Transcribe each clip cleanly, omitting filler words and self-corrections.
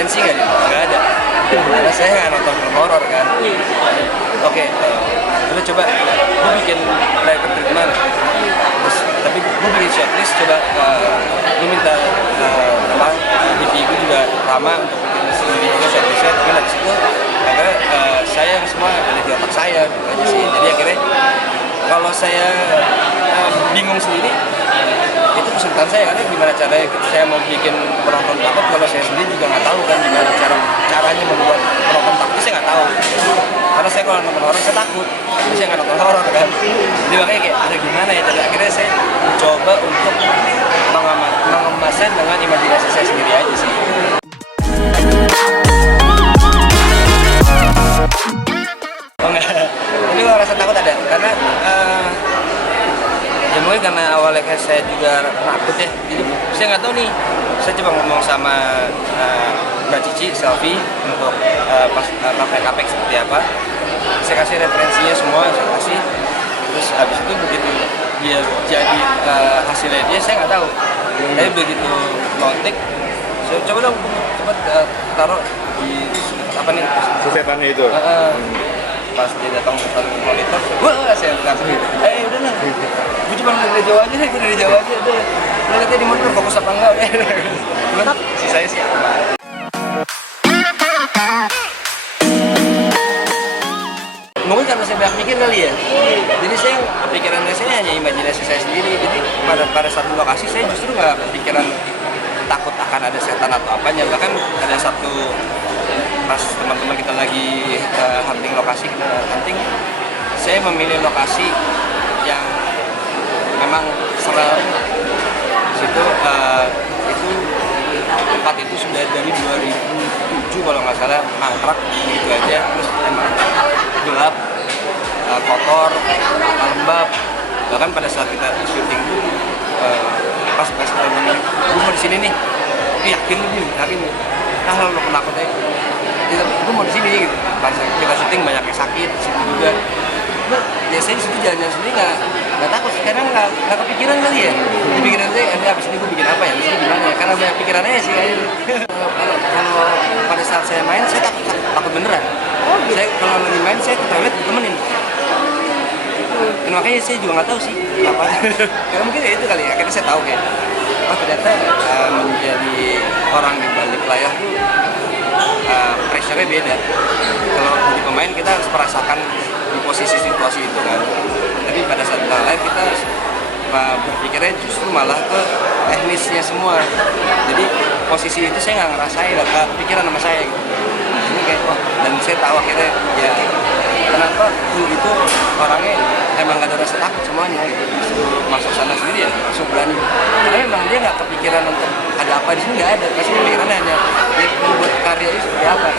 referensi nggak dia? Nggak ada. Karena saya nggak nonton film horor kan. Oke, udah coba gue bikin private treatment. Terus, tapi gue bikin shortlist coba gue minta TV gue juga Rama untuk bikin sendiri juga shortlistnya. Tapi dari situ akhirnya saya yang semua ada di otak saya gitu aja sih. Jadi akhirnya kalau saya bingung sendiri, itu kesulitan saya karena gimana caranya saya mau bikin penonton takut kalau saya sendiri juga nggak tahu kan gimana caranya membuat penonton takut, saya nggak tahu karena saya kalau nonton horor saya takut, jadi saya nggak nonton horor kan. Jadi makanya kayak ada gimana ya, jadi akhirnya saya mencoba untuk mengemasnya dengan imajinasi saya sendiri aja sih. Oh enggak, tapi kalau rasa takut ada karena ya mungkin karena awalnya saya juga takut ya, jadi saya nggak tahu nih. Saya coba ngomong sama Mbak Cici Selfie untuk kapek seperti apa. Saya kasih referensinya semua, saya kasih. Terus habis itu begitu dia jadi hasilnya dia, saya nggak tahu. Tapi begitu lontek, saya coba dong, coba taruh di apa nih? Sesetannya itu. Pas dia datang ke monitor, wah saya kasih. Udahlah. Gue cuma dari Jawa aja deh, gue dari Jawa aja deh. Lo lihatnya di monitor fokus apa enggak deh. Tetap si saya sih aman. Mungkin karena saya banyak mikir kali ya. Jadi saya pikirannya saya hanya imajinasi saya sendiri. Jadi pada satu lokasi saya justru nggak pikiran takut akan ada setan atau apanya. Bahkan ada satu pas teman-teman kita lagi hunting lokasi, kita hunting, saya memilih lokasi yang memang serem. Situ itu tempat itu sudah dari 2007 kalau nggak salah mangkrak gitu aja, terus emang gelap, kotor, lembab. Bahkan pada saat kita syuting tuh pas kita bilang, gue mau di sini nih, yakin nih, kalau lo penakut ya, gue mau di sini gitu. Pas kita syuting banyak yang sakit, di situ juga. Ya saya di situ jalan-jalan sendiri nggak takut sih, karena nggak kepikiran kali ya. Di pikiran saya, abis ini gue bikin apa ya, abis ini gimana ya, karena banyak pikirannya sih kayaknya. Kalau pada saat saya main, saya takut beneran. Saya kalau lagi main, saya ke toilet ditemenin. Dan makanya saya juga nggak tahu sih kenapa. Karena mungkin ya itu kali ya, akhirnya saya tahu kayak, oh ternyata menjadi orang di balik layar tuh pressure-nya beda. Kalau di pemain kita harus merasakan di posisi situasi itu kan. Tapi pada saat kita live kita berpikirnya justru malah ke teknisnya semua. Jadi posisi itu saya nggak ngerasain, nggak pikiran sama saya gitu. Ini kayak wah, dan saya tahu akhirnya ya kenapa itu orangnya emang nggak ada rasa takut semuanya gitu. Justru masuk sana sendiri ya langsung berani. Karena memang dia nggak kepikiran untuk ada apa di sini, nggak ada. Pasti pikirannya hanya dia membuat karya itu seperti apa.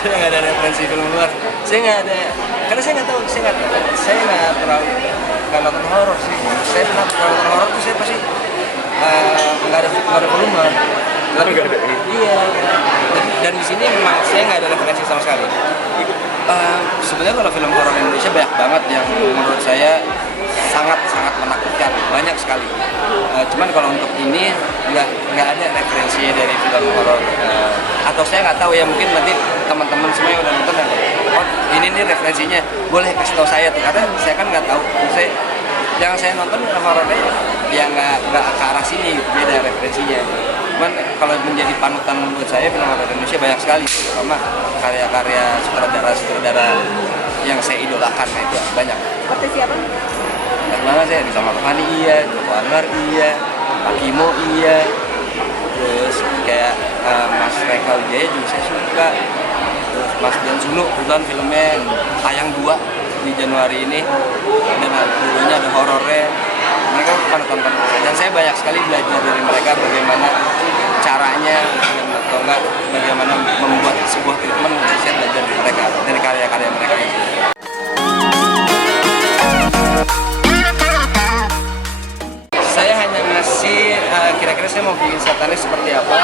Nggak ada referensi film luar. Saya nggak ada, karena saya nggak tahu, saya nggak terlalu nggak nonton horor sih. Saya nonton horor tuh saya pasti nggak ada volume. Iya. Dan di sini memang saya nggak ada referensi sama sekali. Sebenarnya kalau film horor Indonesia banyak banget yang menurut saya sangat menakutkan, banyak sekali. Cuman kalau untuk ini nggak ada referensinya dari film horor. Atau saya nggak tahu ya, mungkin nanti teman-teman semua yang udah nonton oh ini nih referensinya, boleh kasih tahu saya tuh, karena saya kan nggak tahu. Yang saya nonton film horornya ya nggak ke arah sini, beda referensinya. Cuman kalau menjadi panutan buat saya film horor Indonesia banyak sekali, terutama karya-karya sutradara yang saya idolakan itu banyak. Seperti siapa? Banyak banget saya, di Sama Fani iya, Joko Anwar iya, Pak Kimo iya, terus kayak Mas Reka Wijaya juga saya suka, terus Mas Dian Sunu kebetulan filmnya tayang 2 di Januari ini, dan dulunya ada horornya. Mereka panutan saya, dan saya banyak sekali belajar dari mereka bagaimana caranya, dan atau enggak bagaimana membuat sebuah treatment. Saya belajar dari mereka, dari karya-karya mereka itu. Saya hanya ngasih kira-kira saya mau bikin satanis seperti apa,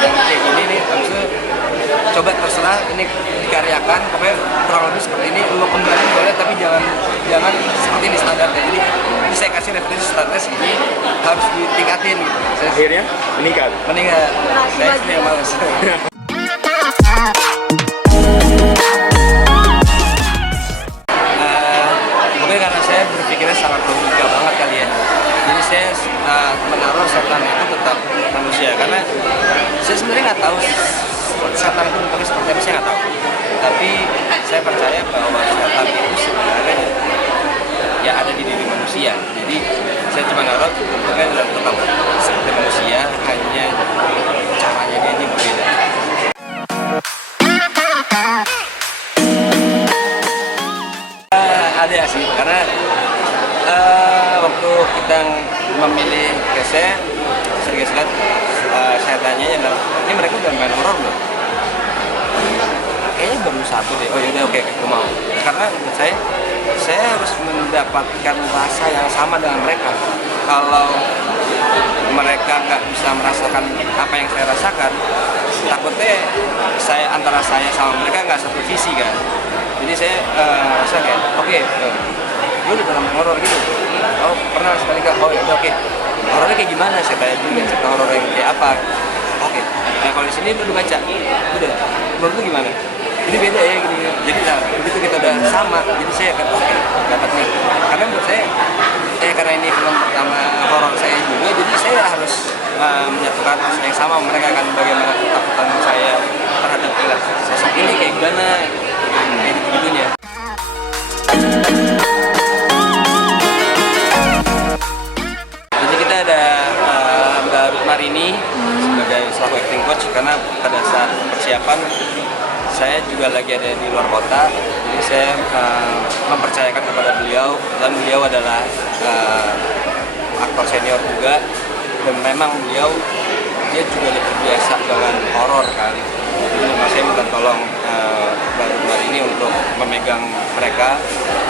dan kayak gini nih, habis itu coba terserah ini dikaryakan, pokoknya kurang lebih seperti ini, lo kembali boleh tapi jangan seperti ini standarnya. Jadi saya kasih referensi standar segini, harus harus ditingkatin gitu. Akhirnya meningkat. Meningkat. Saya sendiri yang males. Mungkin karena saya berpikirnya sangat logika banget kali ya. Jadi saya menaruh setan itu tetap manusia karena saya sebenarnya nggak tahu setan itu bentuknya seperti apa, saya nggak tahu. Tapi saya percaya bahwa setan itu sebenarnya ya ada di diri manusia. Jadi saya cuma naruh bentuknya tetap seperti manusia, hanya caranya dia ini berbeda. Ada sih, karena waktu kita memilih keset, saya lihat, saya tanya ya, ini mereka udah main horor belum? Kayaknya baru satu deh. Oh yaudah, oke, aku mau. Karena menurut saya harus mendapatkan rasa yang sama dengan mereka. Kalau mereka nggak bisa merasakan apa yang saya rasakan, takutnya antara saya sama mereka nggak satu visi kan. Jadi saya rasa kayak, oke, lu udah pernah horor gitu? Oh pernah sekali kak. Oh yaudah, oke. Horornya kayak gimana? Saya tanya juga cerita horor yang kayak apa. Oke. Nah kalau di sini lu baca, udah. Menurut lu gimana? Ini beda ya gini. Jadi begitu kita udah sama, jadi saya akan oke, dapat nih. Karena menurut saya, karena ini film pertama horor saya juga, jadi saya harus menyatukan rasa yang sama mereka kan, bagaimana ketakutan saya terhadap sosok ini kayak gimana, kayak gitu-gitunya. Jadi kita ada Mbak Marini sebagai selaku acting coach, karena pada saat persiapan saya juga lagi ada di luar kota, jadi saya mempercayakan kepada beliau, dan beliau adalah aktor senior juga, dan memang beliau dia juga lebih biasa dengan horor kan, jadi memang saya minta tolong Mbak Marini untuk memegang mereka,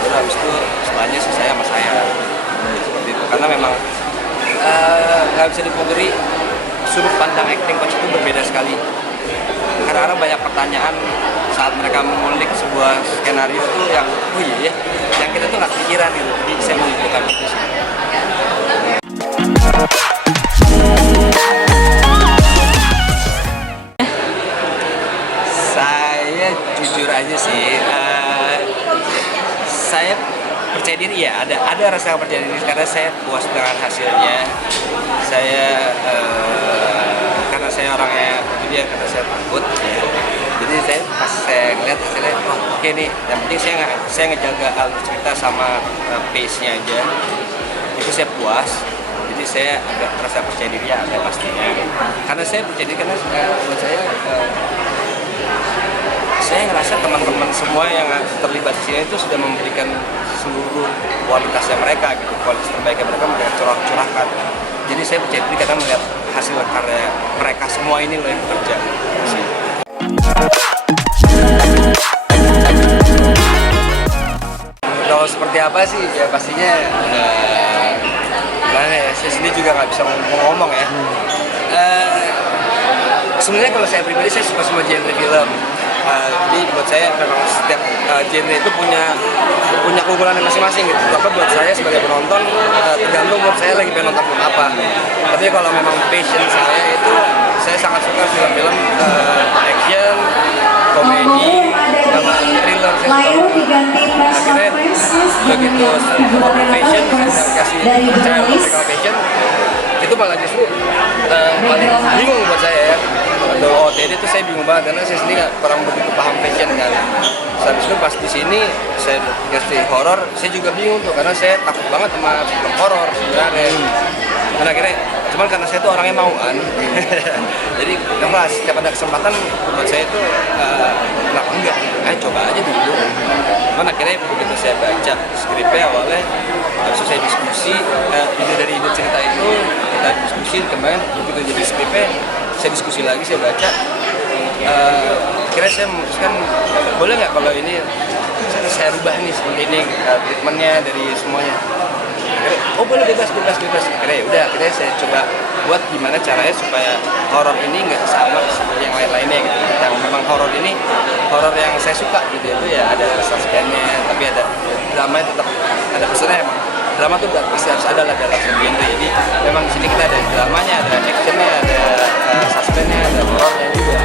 dan habis itu setelahnya saya sama saya seperti itu, karena memang nggak bisa dipungkiri sudut pandang acting coach itu berbeda sekali. Kadang-kadang banyak pertanyaan saat mereka mengulik sebuah skenario itu yang, oh iya ya, yang kita tuh nggak kepikiran gitu. Jadi saya membutuhkan itu sih. Saya jujur aja sih, saya percaya diri ya, ada rasa percaya diri karena saya puas dengan hasilnya. Saya karena saya orangnya dia karena saya takut ya. Jadi saya pas saya ngeliat hasilnya, oh oke nih, yang penting saya ngejaga alur cerita sama pace-nya aja, itu saya puas. Jadi saya agak merasa percaya diri ya, ada pastinya. Karena saya percaya diri karena buat saya ngerasa teman-teman semua yang terlibat di sini itu sudah memberikan seluruh kualitasnya mereka gitu, kualitas terbaiknya mereka curahkan. Jadi saya percaya diri karena melihat hasil karya mereka semua ini loh yang bekerja. Kalau seperti apa sih ya pastinya saya sendiri juga nggak bisa ngomong ya. Sebenarnya kalau saya pribadi saya suka semua genre film. Jadi buat saya memang setiap genre itu punya keunggulannya masing-masing gitu. Tapi buat saya sebagai penonton tergantung buat saya lagi pengen nonton film apa. Tapi kalau memang passion saya itu saya sangat suka film-film action, komedi, sama thriller. Akhirnya begitu passion saya kasih percaya untuk passion itu malah justru paling bingung buat saya ya. Atau OTD itu saya bingung banget karena saya sendiri kurang begitu paham fashion kali. Habis itu pas di sini saya dikasih horor, saya juga bingung tuh karena saya takut banget sama film horor sebenarnya. Dan akhirnya cuman karena saya tuh orangnya mau kan. Jadi kenapa setiap ada kesempatan buat saya itu kenapa enggak? Coba aja dulu. Cuman akhirnya begitu saya baca skripnya awalnya, habis itu saya diskusi dari ide cerita itu kita diskusi kemarin begitu jadi skripnya saya diskusi lagi, saya baca, akhirnya saya memutuskan boleh nggak kalau ini saya rubah nih seperti ini treatmentnya dari semuanya. Akhirnya, oh boleh bebas. Akhirnya udah, akhirnya saya coba buat gimana caranya supaya horor ini nggak sama seperti yang lain-lainnya gitu. Yang memang horor ini horor yang saya suka gitu itu ya ada suspense-nya, tapi ada dramanya tetap ada pesannya emang. drama tuh pasti harus ada lah dalam genre. Jadi memang di sini kita ada dramanya, ada actionnya, ada suspense-nya, ada horornya juga.